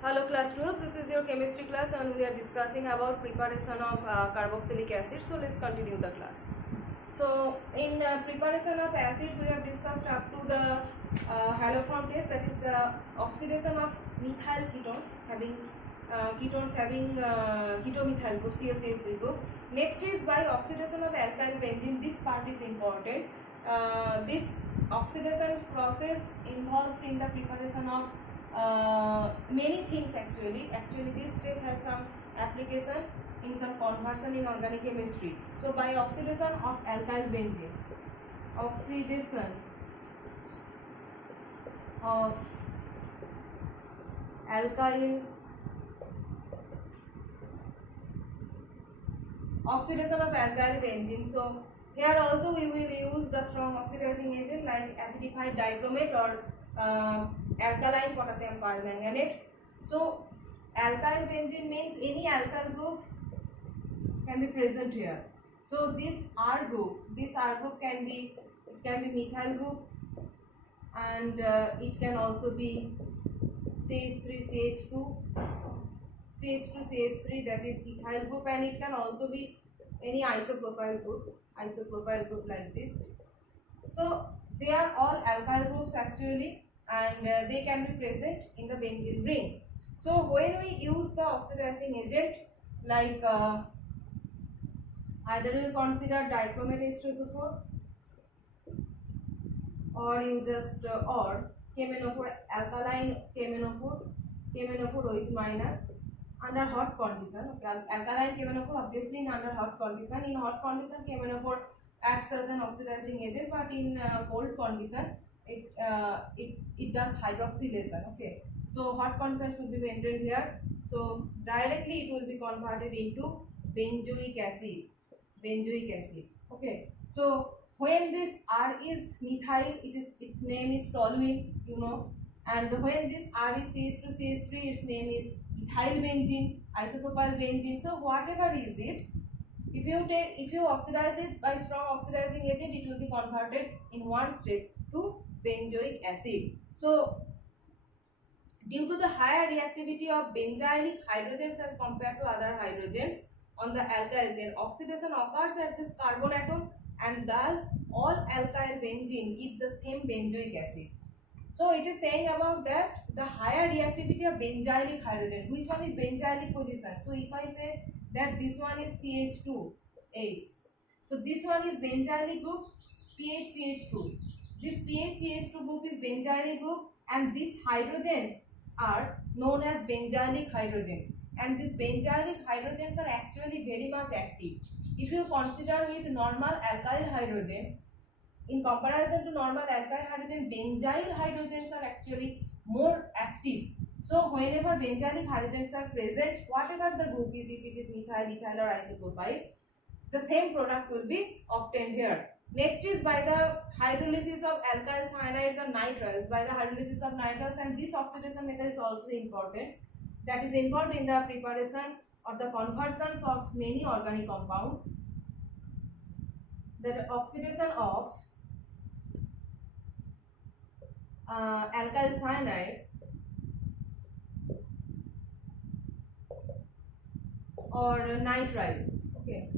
Hello class 12, this is your chemistry class and we are discussing about preparation of carboxylic acid. So let's continue the class. So in preparation of acids we have discussed up to the haloform test, that is oxidation of methyl ketones having ketomethyl group COCH3 group. Next is by oxidation of alkyl benzene. This part is important. This oxidation process involves in the preparation of many things actually. This step has some application in some conversion in organic chemistry. So by oxidation of alkyl benzenes, oxidation of alkyl benzene. So here also we will use the strong oxidizing agent like acidified dichromate or alkaline potassium permanganate. So alkyl benzene means any alkyl group can be present here. So this R group can be methyl group, and it can also be CH3CH2, CH2CH3, that is ethyl group, and it can also be any isopropyl group like this. So they are all alkyl groups actually, and they can be present in the benzene ring. So when we use the oxidizing agent like either you consider dichromate H2SO4 or you just or KMnO4, alkaline KMnO4 OH minus under hot condition. Alkaline KMnO4 obviously in under hot condition. In hot condition KMnO4 acts as an oxidizing agent, but in cold condition it does hydroxylation. Okay, so hot condition should be maintained here. So directly it will be converted into benzoic acid. Okay, so when this R is methyl, its name is toluene, and when this R is CH2CH3, its name is ethyl benzene, isopropyl benzene. So whatever is it, if you oxidize it by strong oxidizing agent, it will be converted in one step to benzoic acid. So due to the higher reactivity of benzylic hydrogens as compared to other hydrogens on the alkyl chain, oxidation occurs at this carbon atom, and thus all alkyl benzene give the same benzoic acid. So it is saying about that the higher reactivity of benzylic hydrogen. Which one is benzylic position? So if I say that this one is CH2H, so this one is benzylic group PHCH2. This PHCH2 group is benzylic group, and these hydrogens are known as benzylic hydrogens, and these benzylic hydrogens are actually very much active. If you consider with normal alkyl hydrogens, in comparison to normal alkyl hydrogen, benzyl hydrogens are actually more active. So whenever benzylic hydrogens are present, whatever the group is, if it is methyl, ethyl or isopropyl, the same product will be obtained here. Next is by the hydrolysis of alkyl cyanides or nitriles, and this oxidation method is also important, that is involved in the preparation or the conversions of many organic compounds. The oxidation of alkyl cyanides or nitriles. Okay,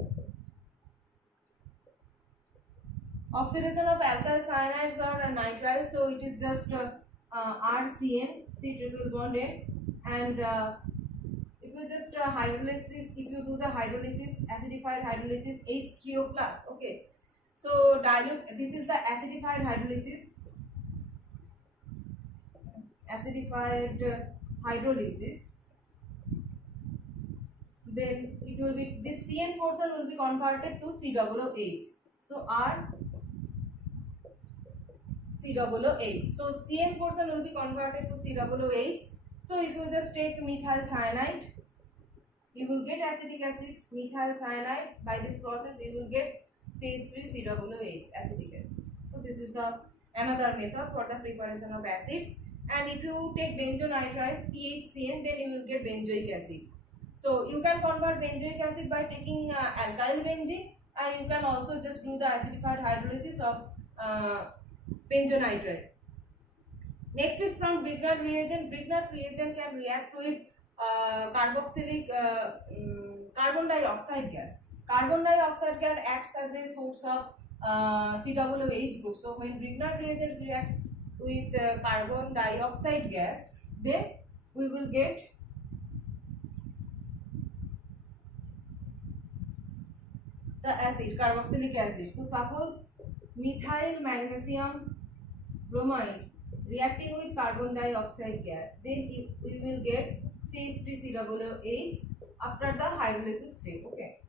oxidation of alkyl cyanides or nitriles, so it is just RCN, C triple bond N, and if you just hydrolysis, if you do the hydrolysis, acidified hydrolysis, H3O plus. Okay, so dilute, this is the acidified hydrolysis, then it will be, this CN portion will be converted to COOH. So R COOH. So CN portion will be converted to COOH. So if you just take methyl cyanide, you will get acetic acid, methyl cyanide. By this process you will get CH3COOH, acetic acid. So this is the another method for the preparation of acids. And if you take benzonitrile PHCN, then you will get benzoic acid. So you can convert benzoic acid by taking alkyl benzene, and you can also just do the acidified hydrolysis of benzonitrile. Next is from Grignard reagent. Grignard reagent can react with carboxylic carbon dioxide gas. Carbon dioxide gas acts as a source of COOH group. So when Grignard reagents react with carbon dioxide gas, then we will get the acid, carboxylic acid. So suppose methyl magnesium bromide reacting with carbon dioxide gas, then we will get CH3COOH after the hydrolysis step. Okay,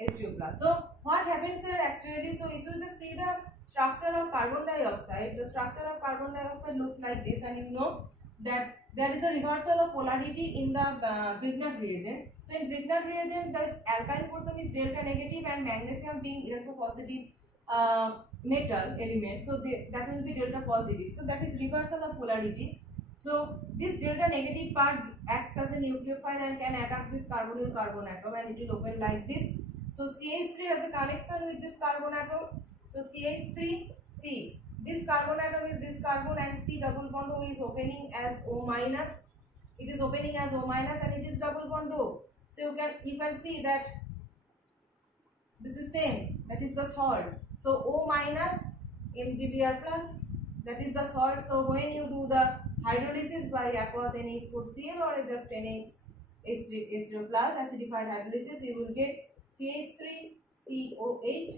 H2 plus. So what happens here actually? So if you just see the structure of carbon dioxide, the structure of carbon dioxide looks like this, and you know that there is a reversal of polarity in the Grignard reagent. So in Grignard reagent, the alkyl portion is delta negative and magnesium being electropositive metal element, so that will be delta positive. So that is reversal of polarity. So this delta negative part acts as a nucleophile and can attack this carbonyl carbon atom, and it will open like this. So CH3 has a connection with this carbon atom. So CH3C. This carbon atom is this carbon, and C double bond O is opening as O minus. It is opening as O minus and it is double bond O. So you can see that this is same. That is the salt. So O minus MgBr plus. That is the salt. So when you do the hydrolysis by aqueous NH4Cl or just NH3H3 plus acidified hydrolysis, you will get CH3COH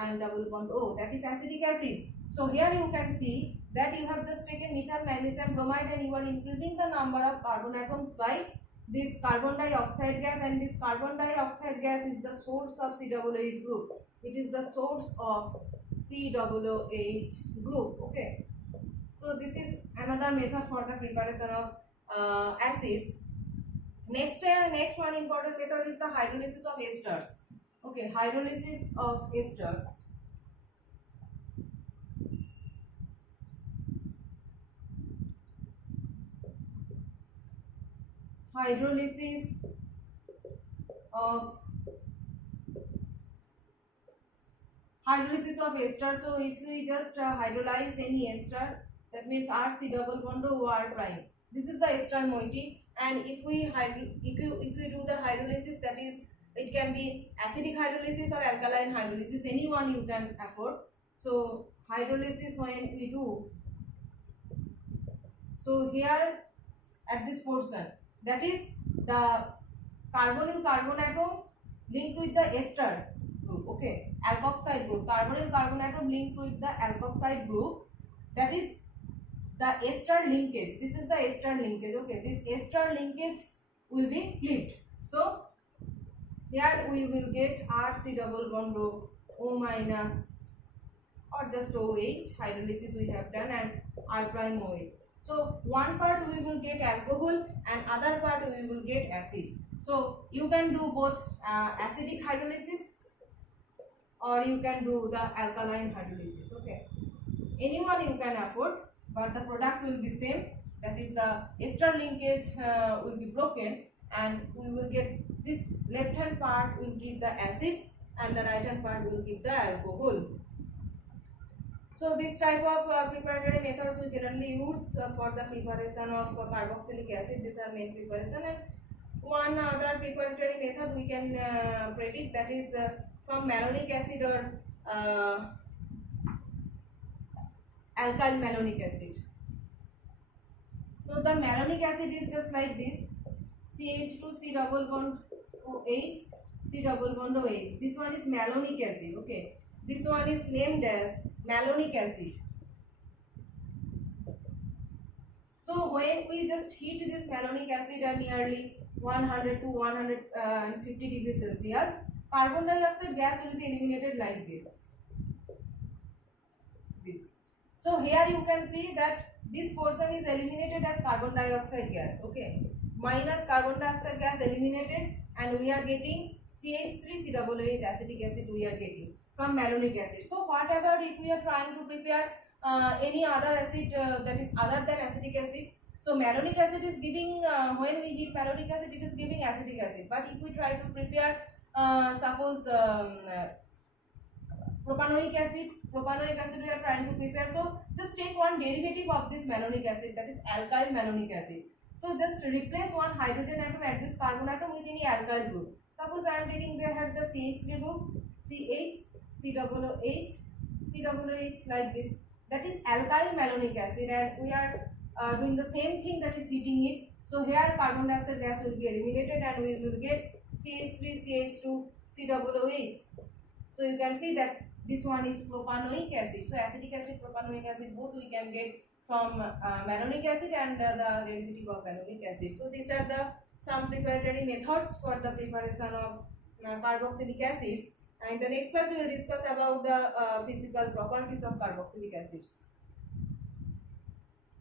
and double bond O. That is acetic acid. So here you can see that you have just taken methyl magnesium bromide and you are increasing the number of carbon atoms by this carbon dioxide gas, and this carbon dioxide gas is the source of COOH group. It is the source of COOH group. Okay. So this is another method for the preparation of acids. Next one important method is the hydrolysis of esters. Okay, hydrolysis of esters. Hydrolysis of ester. So if we just hydrolyze any ester, that means RC double bond O R prime. This is the ester moiety, and if you do the hydrolysis, that is, it can be acidic hydrolysis or alkaline hydrolysis, any one you can afford. So hydrolysis when we do, so here at this portion, that is the carbonyl carbon atom linked with the ester group. Okay, alkoxide group, carbonyl carbon atom linked with the alkoxide group, that is the ester linkage. This is the ester linkage. Okay, this ester linkage will be clipped. So here we will get RC double bond O minus or just OH, hydrolysis we have done, and R prime OH. So one part we will get alcohol and other part we will get acid. So you can do both acidic hydrolysis or you can do the alkaline hydrolysis. Okay, anyone you can afford, but the product will be same. That is, the ester linkage will be broken, and we will get this left hand part will give the acid and the right hand part will give the alcohol. So this type of preparatory methods we generally use for the preparation of carboxylic acid. These are main preparation, and one other preparatory method we can predict, that is from malonic acid or alkyl malonic acid. So the malonic acid is just like this: CH2 C double bond OH, C double bond OH. This one is malonic acid. Okay, this one is named as malonic acid. So when we just heat this malonic acid at nearly 100 to 150 degrees Celsius, carbon dioxide gas will be eliminated like this. So here you can see that this portion is eliminated as carbon dioxide gas. Okay, minus carbon dioxide gas eliminated, and we are getting CH3COOH acetic acid we are getting from malonic acid. So what about if we are trying to prepare any other acid that is other than acetic acid? So malonic acid is giving, when we heat malonic acid, it is giving acetic acid. But if we try to prepare suppose propanoic acid, propanoic acid we are trying to prepare. So just take one derivative of this malonic acid, that is alkyl malonic acid. So just replace one hydrogen atom at this carbon atom with any alkyl group. Suppose I am taking there had the CH3 group, CH, COOH, COOH like this. That is alkyl malonic acid, and we are doing the same thing, that is heating it. So here carbon dioxide gas will be eliminated and we will get CH3, CH2, COOH. So you can see that this one is propanoic acid. So acetic acid, propanoic acid, both we can get from malonic acid and the derivative of malonic acid. So these are the some preparatory methods for the preparation of carboxylic acids. And in the next class we will discuss about the physical properties of carboxylic acids.